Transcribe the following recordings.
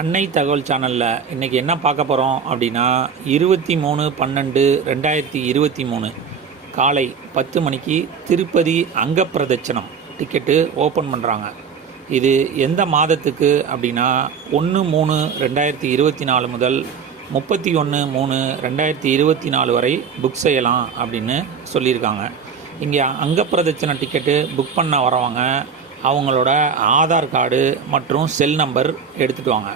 அன்னை தகவல் சேனலில் இன்றைக்கி என்ன பார்க்க போகிறோம் அப்படின்னா 23/12/2023 காலை 10 மணிக்கு திருப்பதி அங்கப்பிரதட்சணம் டிக்கெட்டு ஓப்பன் பண்ணுறாங்க. இது எந்த மாதத்துக்கு அப்படின்னா 1/3/2024 முதல் 31/3/2024 வரை புக் செய்யலாம் அப்படின்னு சொல்லியிருக்காங்க. இங்கே அங்கப்பிரதட்சண டிக்கெட்டு புக் பண்ண வரவங்க அவங்களோட ஆதார் கார்டு மற்றும் செல் நம்பர் எடுத்துகிட்டு வாங்க.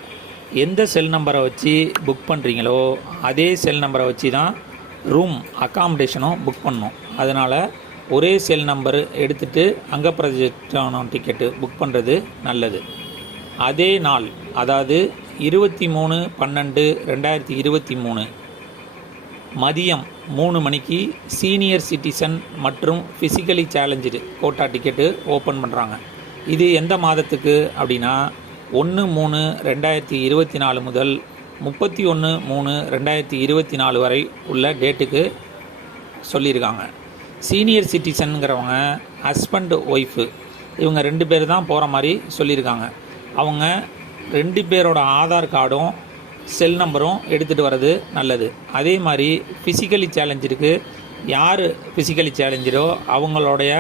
எந்த செல் நம்பரை வச்சு புக் பண்ணுறீங்களோ அதே செல் நம்பரை வச்சு தான் ரூம் அக்காமடேஷனும் புக் பண்ணணும். அதனால் ஒரே செல் நம்பர் எடுத்துகிட்டு அங்கப்பிரதட்சணம் டிக்கெட்டு புக் பண்ணுறது நல்லது. அதே நாள், அதாவது 23/12/2023 மதியம் 3 மணிக்கு சீனியர் சிட்டிசன் மற்றும் physically challenge quota ticket open பண்ணுறாங்க. இது எந்த மாதத்துக்கு அப்படின்னா 1/3/2024 முதல் 31/3/2024 வரை உள்ள டேட்டுக்கு சொல்லியிருக்காங்க. சீனியர் சிட்டிசனுங்கிறவங்க ஹஸ்பண்ட் ஒய்ஃபு இவங்க 2 பேர் தான் போகிற மாதிரி சொல்லியிருக்காங்க. அவங்க 2 பேரோட ஆதார் கார்டும் செல் நம்பரும் எடுத்துகிட்டு வர்றது நல்லது. அதே மாதிரி ஃபிசிக்கலி சேலஞ்சிருக்கு, யார் ஃபிசிக்கலி சேலஞ்சரோ அவங்களுடைய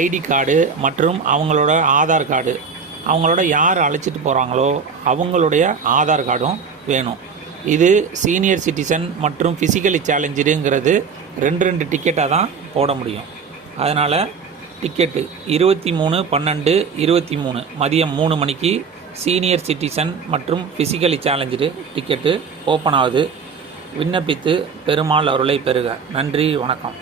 ஐடி கார்டு மற்றும் அவங்களோட ஆதார் கார்டு, அவங்களோட யார் அழைச்சிட்டு போகிறாங்களோ அவங்களுடைய ஆதார் கார்டும் வேணும். இது சீனியர் சிட்டிசன் மற்றும் ஃபிசிக்கலி சேலஞ்சருங்கிறது 2 டிக்கெட்டாக தான் போட முடியும். அதனால் டிக்கெட்டு 23/12/23 மதியம் 3 மணிக்கு சீனியர் சிட்டிசன் மற்றும் ஃபிசிக்கலி சேலஞ்சு டிக்கெட்டு ஓப்பன் ஆகுது. விண்ணப்பித்து பெருமாள் அருளை பெறுக. நன்றி, வணக்கம்.